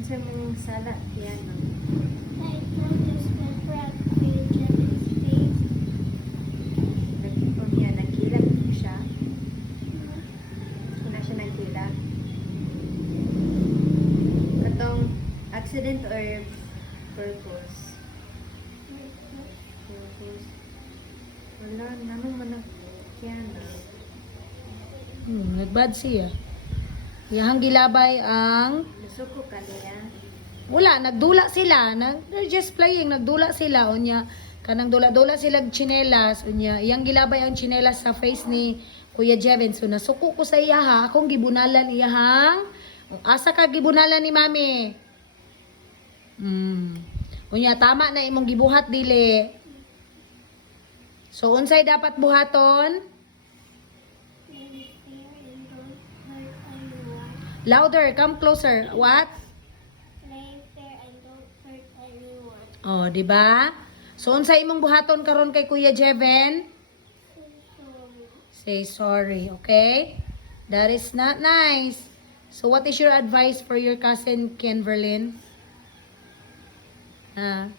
Unsa man sala yan no? I told this pepper page and his face. Nagpipon niya, nagkilag siya. Wala siya nagkilag. Katong accident or purpose? Purpose. Wala, nanong man nagkiyan na. Hmm, nagbad siya. Iyahang gilabay ang Nasuko ka niya. wala nagdula sila. Nag they're just playing. Nagdula sila. Unya kanang dula-dula sila og tsinelas. Unya iyang gilabay ang tsinelas sa face ni Kuya Jeven so nasuko ko sa iya ha? Akong gibunalan iyahang asa ka gibunalan ni mami? Mm unya tama na imong gibuhat dili. So unsay dapat buhaton Play fair and don't hurt anyone. Louder come closer what fair and don't hurt anyone. oh di ba so unsay imong buhaton karon kay Kuya Jeven Say sorry, okay? That is not nice. So what is your advice for your cousin Kenverlyn? Ah.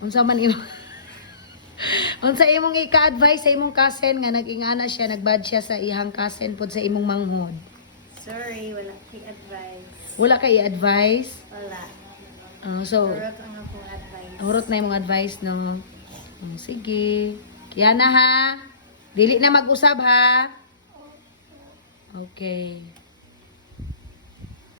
Unsa man imo? Unsa imong ika-advise sa imong cousin nga nag-ingana siya, nagbad siya sa ihang cousin pod sa imong manghod? Sorry, wala kay advice. Wala kay advice? Wala. Ah, so, Urot ang akong advice. Urot na yung advice, no? Oh, sige. Kaya na ha. Dili na mag-usab ha. Okay.